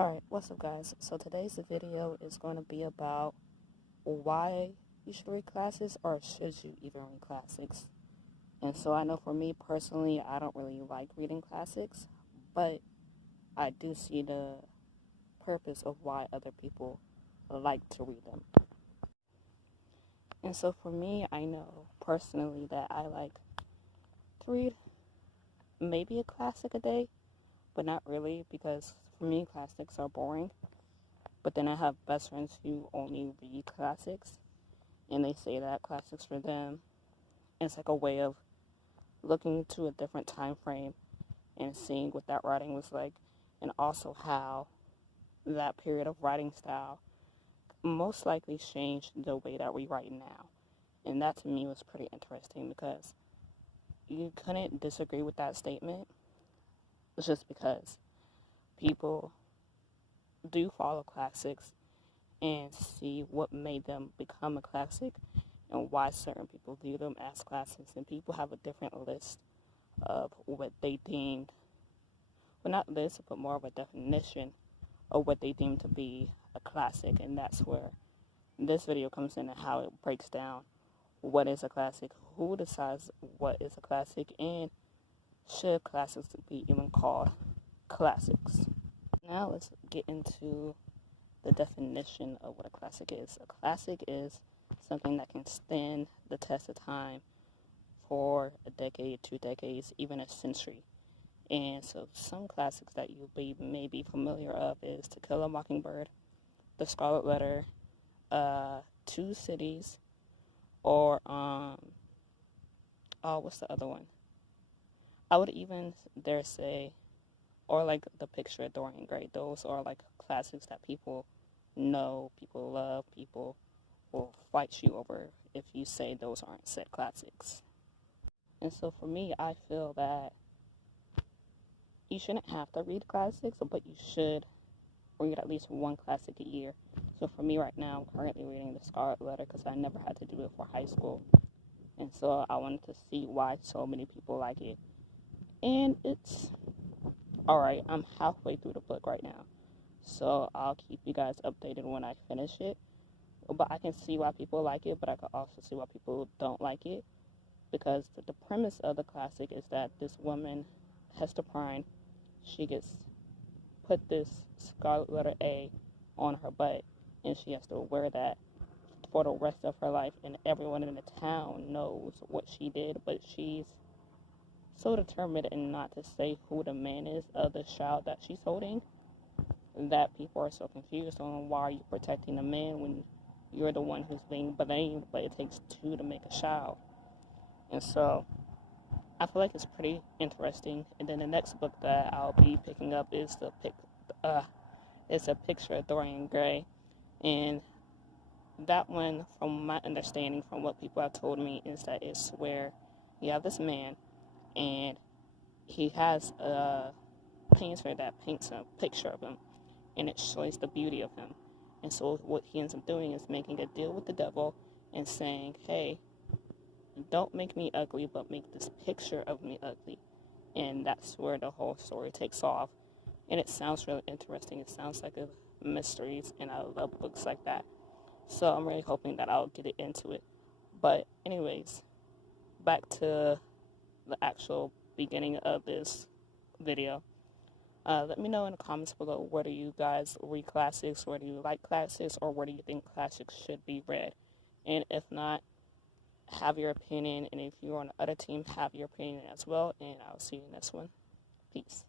Alright, what's up guys? So today's video is going to be about why you should read classics, or should you even read classics. And so I know for me personally, I don't really like reading classics, but I do see the purpose of why other people like to read them. And so for me, I know personally that I like to read maybe a classic a day, but not really, because for me classics are boring. But then I have best friends who only read classics, and they say that classics for them, it's like a way of looking to a different time frame and seeing what that writing was like, and also how that period of writing style most likely changed the way that we write now. And that to me was pretty interesting, because you couldn't disagree with that statement. It's just because people do follow classics and see what made them become a classic and why certain people view them as classics. And people have a different list of what they deemed, well, not list, but more of a definition of what they deem to be a classic. And that's where this video comes in, and how it breaks down what is a classic, who decides what is a classic, and should classics be even called classics. Now let's get into the definition of what a classic is. A classic is something that can stand the test of time for a decade, 2 decades, even a century. And so some classics that you may be familiar of is To Kill a Mockingbird, The Scarlet Letter, Two Cities, or what's the other one? I would even dare say, or like The Picture of Dorian Gray. Those are like classics that people know, people love, people will fight you over if you say those aren't said classics. And so for me, I feel that you shouldn't have to read classics, but you should read at least one classic a year. So for me right now, I'm currently reading The Scarlet Letter, because I never had to do it for high school. And so I wanted to see why so many people like it. And it's alright. I'm halfway through the book right now, so I'll keep you guys updated when I finish it. But I can see why people like it, but I can also see why people don't like it, because the premise of the classic is that this woman, Hester Prynne, she gets put this scarlet letter A on her butt, and she has to wear that for the rest of her life, and everyone in the town knows what she did, but she's so determined in not to say who the man is of the child that she's holding, that people are so confused on why are you protecting the man when you're the one who's being blamed, but it takes two to make a child. And so I feel like it's pretty interesting. And then the next book that I'll be picking up is it's A Picture of Dorian Gray. And that one, from my understanding, from what people have told me, is that it's where you have this man, and he has a painter that paints a picture of him, and it shows the beauty of him. And so what he ends up doing is making a deal with the devil and saying, hey, don't make me ugly, but make this picture of me ugly. And that's where the whole story takes off. And it sounds really interesting. It sounds like a mysteries, and I love books like that. So I'm really hoping that I'll get into it. But anyways, back to the actual beginning of this video. Let me know in the comments below, where do you guys read classics, where do you like classics, or where do you think classics should be read? And if not, have your opinion, and if you're on the other team, have your opinion as well, and I'll see you in the next one. Peace.